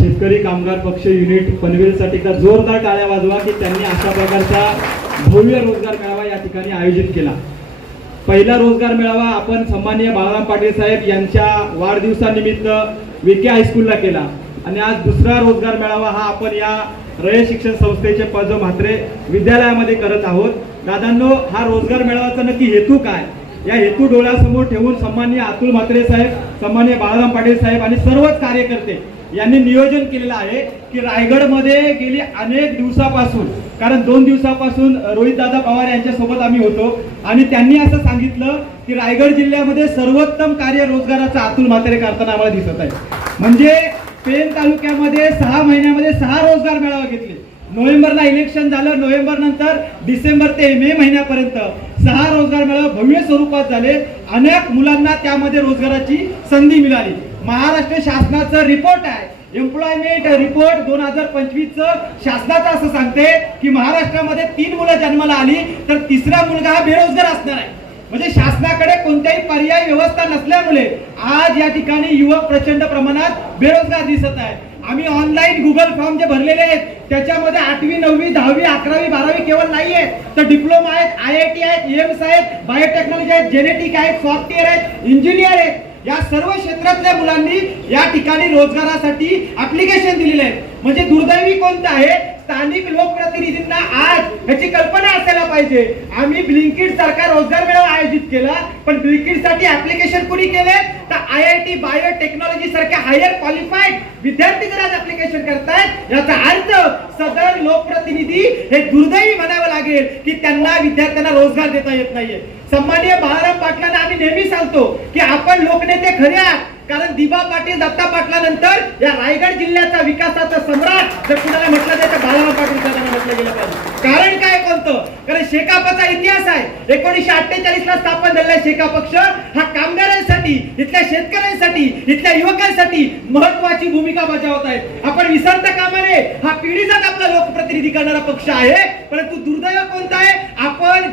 शेतकरी कामगार पक्ष युनिट पनवेलसाठी का जोरदार टाळ्या वाजवा की त्यांनी अशा प्रकारचा भव्य रोजगार मेळावा या ठिकाणी आयोजित केला. पहिला रोजगार मेळावा आपण सन्माननीय बाळाराम पाटील साहेब यांच्या वाढदिवसानिमित्त विके हायस्कूलला केला. आणि आज दुसरा रोजगार मेळावा हा आपण या रयत शिक्षण संस्थेचे पद म्हात्रे विद्यालयामध्ये करत आहोत. दादांनो हा रोजगार मेळाव्याचा नक्की हेतू काय? या हेतू डोळ्यासमोर ठेवून सन्माननीय अतुल म्हात्रे साहेब सन्माननीय बाळाराम पाटील साहेब आणि सर्वच कार्यकर्ते यांनी नियोजन केलेलं आहे की रायगडमध्ये गेली अनेक दिवसापासून कारण दोन दिवसापासून रोहित दादा पवार यांच्यासोबत आम्ही होतो. आणि त्यांनी असं सांगितलं की रायगड जिल्ह्यामध्ये सर्वोत्तम कार्य रोजगाराचा अतुल म्हातारे करताना आम्हाला दिसत आहे. म्हणजे पेन तालुक्यामध्ये सहा महिन्यामध्ये सहा रोजगार मेळावा घेतले. नोव्हेंबरला इलेक्शन झालं नोव्हेंबर नंतर डिसेंबर ते मे महिन्यापर्यंत सहा रोजगार मेळावा भव्य स्वरूपात झाले. अनेक मुलांना त्यामध्ये रोजगाराची संधी मिळाली. महाराष्ट्र शासनाचं रिपोर्ट आहे. एम्प्लॉयमेंट रिपोर्ट दोन हजार पंचवीस शासनाचं असं सांगते की महाराष्ट्रामध्ये तीन मुलं जन्माला आली तर तिसरा मुलगा हा बेरोजगार असणार आहे. म्हणजे शासनाकडे कोणत्याही पर्याय व्यवस्था नसल्यामुळे आज या ठिकाणी युवक प्रचंड प्रमाणात बेरोजगार दिसत आहे. आम्ही ऑनलाईन गुगल फॉर्म जे भरलेले आहेत त्याच्यामध्ये आठवी नववी दहावी अकरावी बारावी केवळ नाही आहे तर डिप्लोमा आहेत आय आय टी आहेत एम्स आहेत बायोटेक्नॉलॉजी आहेत जेनेटिक आहेत सॉफ्टवेअर आहेत इंजिनियर आहेत. या सर्व क्षेत्रातल्या मुलांनी या ठिकाणी रोजगारासाठी अप्लिकेशन दिलेले आहे म्हणजे दुर्दैवी कोणतं आहे? स्थानिक लोकप्रतिनिधींना आज याची कल्पना असायला पाहिजे. आम्ही ब्लिंकिट सारखा रोजगार मेळावा आयोजित केला पण ब्लिंकिटसाठी ऍप्लिकेशन कुणी केले? तर I I T biotechnology सारख्या हायर क्वालिफाईड विद्यार्थी जर आज ऍप्लिकेशन करतायत याचा अर्थ सदर लोकप्रतिनिधी हे दुर्दैवी म्हणावं लागेल की त्यांना विद्यार्थ्यांना रोजगार देता येत नाहीये. सन्मान्य बाळाराम पाटलांना नेहमी सांगतो की आपण लोकनेते खरे आहात. कारण दिबा पाटील दत्ता पाटलानंतर या रायगड जिल्ह्याचा विकासाचा सम्राट जर कुणाला म्हटलं जाईल तर बाळाराम पाटील साहेबांना म्हटलं गेलं पाहिजे. कारण काय कोणतं? कारण शेकापचा इतिहास आहे. एकोणीशे अठ्ठेचाळीस ला स्थापन झालेला शेका पक्ष. हा कामगारांसाठी इथल्या शेतकऱ्यांसाठी इथल्या युवकांसाठी महत्वाची भूमिका बजावत आहे आपण विसरता कामा नये. हा पिढीचाच आपला लोकप्रतिनिधी करणारा पक्ष आहे. परंतु दुर्दैव कोणतं?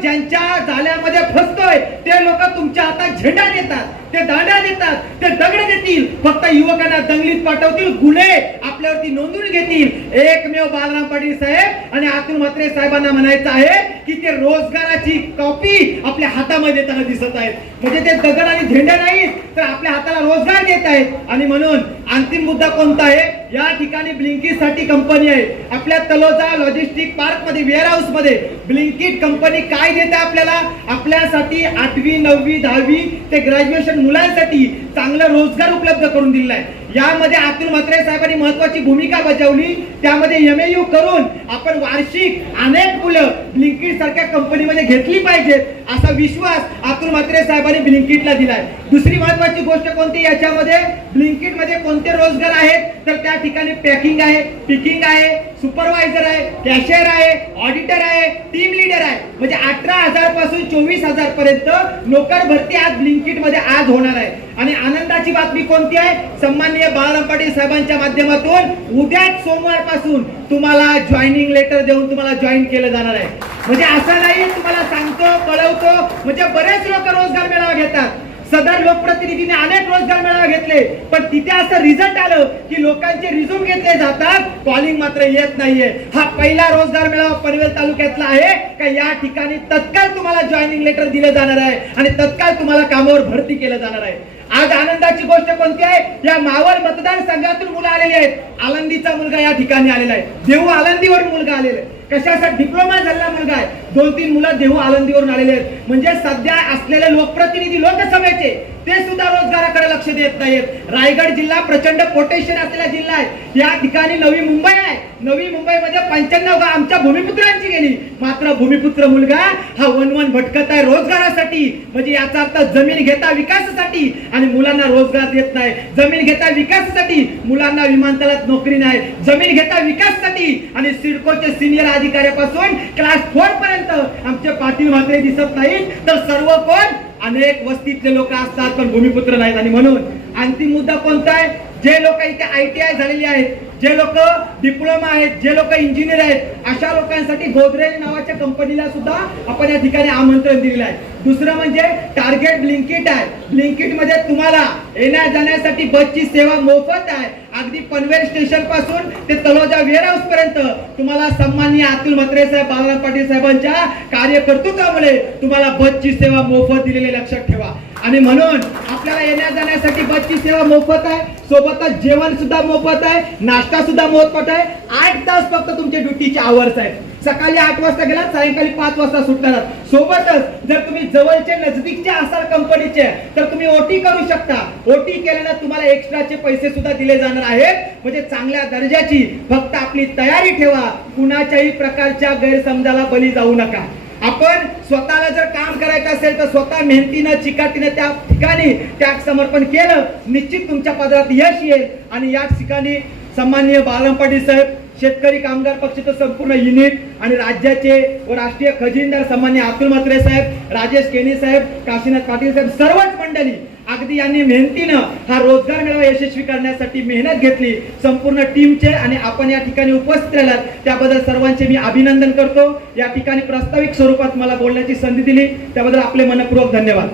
ज्यांच्या जाल्यामध्ये फसतोय ते लोक तुमच्या हातात झेंडा देतात ते दांड्या देतात ते दगड देतील फक्त युवकांना दंगलीत पाठवतील गुन्हे आपल्यावरती नोंदून घेतील. एकमेव बालराम पाटील साहेब आणि अतुल म्हात्रे साहेबांना म्हणायचं आहे की ते रोजगाराची कॉपी आपल्या हातामध्ये देताना दिसत आहेत. म्हणजे ते दगड आणि झेंडा नाहीत तर आपल्या हाताला रोजगार देत आहेत. आणि म्हणून अंतिम मुद्दा कोणता आहे? या ठिकाणी ब्लिंकिटसाठी कंपनी आहे. आपल्या तलोजा लॉजिस्टिक पार्कमध्ये वेअरमध्ये ब्लिंकिट कंपनी काय देते आपल्याला? आपल्यासाठी आठवी नववी दहावी ते ग्रॅज्युएशन मुलांसाठी चांगला रोजगार उपलब्ध करून दिलेला आहे. यामध्ये अतुल म्हात्रे साहेबांनी महत्वाची भूमिका बजावली. त्यामध्ये एम यू करून आपण वार्षिक अनेक मुलं ब्लिंकिट सारख्या कंपनीमध्ये घेतली पाहिजेत असा विश्वास अतुल म्हात्रे साहेबांनी ब्लिंकिटला दिलाय. दुसरी महत्वाची गोष्ट कोणती? याच्यामध्ये ब्लिंकिटमध्ये कोणते रोजगार आहेत? तर त्या ठिकाणी पॅकिंग आहे पिकिंग आहे सुपरवायझर आहे कॅशियर आहे ऑडिटर आहे टीम लीडर आहे. म्हणजे अठरा हजारपासून चोवीस हजार पर्यंत नोकर भरती आज ब्लिंकिटमध्ये आज होणार आहे. आणि आनंदाची बातमी कोणती आहे? सन्माननीय बाळाराम पाटील साहेबांच्या माध्यमातून उद्याच सोमवारपासून तुम्हाला जॉईनिंग लेटर देऊन तुम्हाला जॉईन केलं जाणार आहे. म्हणजे असं नाही तुम्हाला सांगतो कळवतो. म्हणजे बरेच लोक रोजगार मेळावा घेतात. सदर लोकप्रतिनिधीने अनेक रोजगार मेळावा घेतले. पण तिथे असं रिझल्ट आलं की लोकांचे रिझ्यूम घेतले जातात. कॉलिंग मात्र येत नाहीये. हा पहिला रोजगार मेळावा पनवेल तालुक्यातला आहे. का या ठिकाणी तत्काळ तुम्हाला जॉईनिंग लेटर दिलं जाणार आहे आणि तत्काळ तुम्हाला कामावर भरती केलं जाणार आहे. आज आनंदाची गोष्ट कोणती आहे? या मावळ मतदारसंघातून मुलं आलेली आहेत. आलंदीचा मुलगा या ठिकाणी आलेला आहे. देऊ आलंदीवर मुलगा आलेला आहे. कशासाठी? डिप्लोमा झालेला मुलगा आहे. दोन तीन मुलं देहू आलंदीवरून आलेले आहेत. म्हणजे सध्या असलेले लोकप्रतिनिधी लोकसभेचे ते सुद्धा रोजगाराकडे लक्ष देत नाहीत रायगड जिल्हा प्रचंड पोटेन्शियल असलेला जिल्हा आहे. या ठिकाणी नवी मुंबई आहे. नवी मुंबईमध्ये पंच्याण्णव गाव आमच्या भूमिपुत्रांची गेली. मात्र भूमिपुत्र मुलगा हा वन वन भटकत आहे रोजगारासाठी. म्हणजे याचा अर्थ जमीन घेता विकासासाठी आणि मुलांना रोजगार देत नाही. जमीन घेता विकासासाठी. मुलांना विमानतळात नोकरी नाही. जमीन घेता विकासासाठी. आणि सिडकोचे सिनियर अधिकाऱ्यापासून क्लास फोर पर्यंत आमचे पाटील मात्र दिसत नाहीत. तर सर्व कोण अनेक वस्तीतले लोक असतात पण भूमिपुत्र नाहीत. आणि म्हणून अंतिम मुद्दा कोणता आहे? जे लोक इथे आय टी आय झालेली आहेत जे लोक डिप्लोमा आहेत जे लोक इंजिनियर आहेत अशा लोकांसाठी गोदरेज नावाच्या कंपनीला सुद्धा आपण या ठिकाणी आमंत्रण दिलेलं आहे. दुसरं म्हणजे टार्गेट ब्लिंकिट आहे. ब्लिंकिटमध्ये तुम्हाला येण्या जाण्यासाठी बसची सेवा मोफत आहे. अगदी पनवेल स्टेशनपासून ते तलोजा वेअर हाऊस पर्यंत. तुम्हाला सन्माननीय अतुल म्हात्रे साहेब बाळाराम पाटील साहेबांच्या कार्यकर्तृत्वामुळे तुम्हाला बसची सेवा मोफत दिलेली लक्षात ठेवा. आणि म्हणून आपल्याला येण्या जाण्यासाठी बसची सेवा मोफत आहे सोबतच जेवण सुद्धा मोफत आहे नाश्ता सुद्धा मोफत आहे. आठ तास फक्त तुमच्या ड्युटीचे आवर्स आहेत. सकाळी आठ वाजता गेला सायंकाळी पाच वाजता सुटणार. सोबतच जर तुम्ही जवळचे नजदीकचे असाल कंपनीचे तर तुम्ही ओटी करू शकता. ओटी केल्यानं तुम्हाला एक्स्ट्राचे पैसे सुद्धा दिले जाणार आहेत. म्हणजे चांगल्या दर्जाची फक्त आपली तयारी ठेवा. कुणाच्याही प्रकारच्या गैरसमजाला बली जाऊ नका. आपण स्वतःला जर काम करायचं असेल तर स्वतः मेहनतीनं चिकाटीनं त्या ठिकाणी त्याग समर्पण केलं निश्चित तुमच्या पदरात यश येईल. आणि याच ठिकाणी सन्माननीय बालम पाटील साहेब शेतकरी कामगार पक्षाचं संपूर्ण युनिट आणि राज्याचे व राष्ट्रीय खजिनदार सन्मान्य अतुल म्हात्रे साहेब राजेश केनी साहेब काशीनाथ पाटील साहेब सर्वच मंडळी अगदी यांनी मेहनतीनं हा रोजगार मेळावा यशस्वी करण्यासाठी मेहनत घेतली. संपूर्ण टीमचे आणि आपण या ठिकाणी उपस्थित राहिलात त्याबद्दल सर्वांचे मी अभिनंदन करतो. या ठिकाणी प्रास्ताविक स्वरूपात मला बोलण्याची संधी दिली. त्याबद्दल आपले मनपूर्वक धन्यवाद.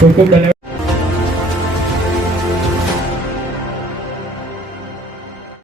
खूप खूप धन्यवाद.